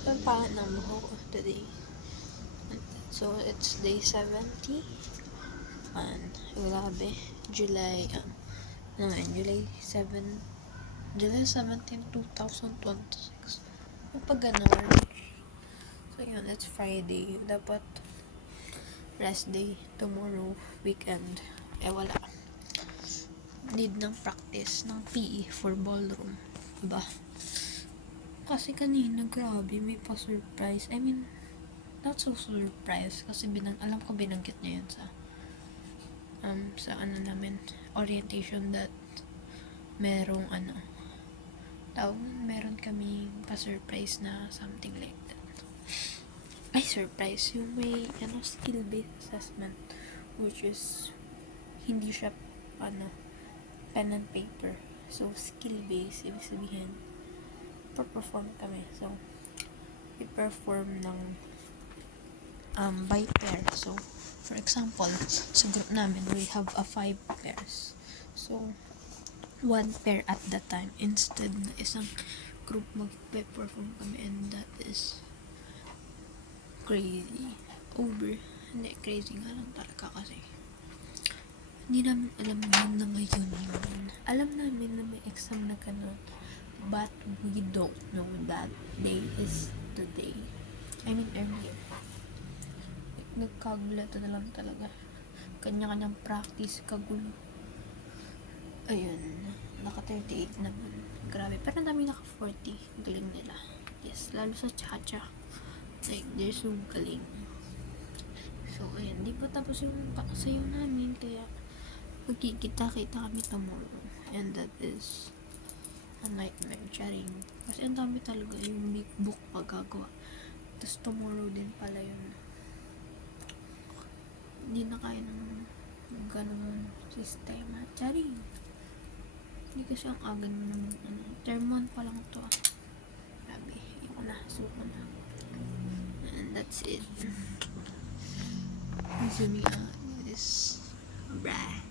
Pampahanam ho today. So it's day 70 and grabe, July 17, 2026. Kapag ganon. So yun, it's Friday. Dapat rest day tomorrow, weekend. Wala. Need ng practice ng PE for ballroom. Diba? Kasi kanina, grabe, may pa-surprise. I mean, not so surprise kasi alam ko binanggit niya yun sa namin, orientation, that merong meron kami pa-surprise na something like that. Ay, surprise, yung may skill-based assessment, which is hindi siya pen and paper. So, skill-based, ibig sabihin perform kami. So, i-perform ng by pair. So, for example, sa group namin, we have 5 pairs. So, 1 pair at the time. Instead na isang group mag-perform kami, and that is crazy. Hindi, crazy nga lang talaga kasi hindi namin alam na ngayon yun. Alam namin na may exam na ganun, but we don't know that day is today. I mean, earlier. Nagkagulata na lang talaga. Kanya-kanyang practice, kagulo. Ayun, naka 38 naman. Grabe, pero dami naka 40. Galing nila. Yes, lalo sa cha-cha. Like, they're so galing. So, ayun, di pa tapos yung sayo namin, kaya magkikita-kita kami tomorrow. And that is a nightmare, charing. Kasi ang dami talaga yung big book pagagawa. Tapos tomorrow din pala yun. Hindi na kaya ng ganun sistema. Charing. Hindi kasi ang aga naman. Term 1 pa lang to. Grabe. Yung suko na. And that's it. Zooming out. This. Brah.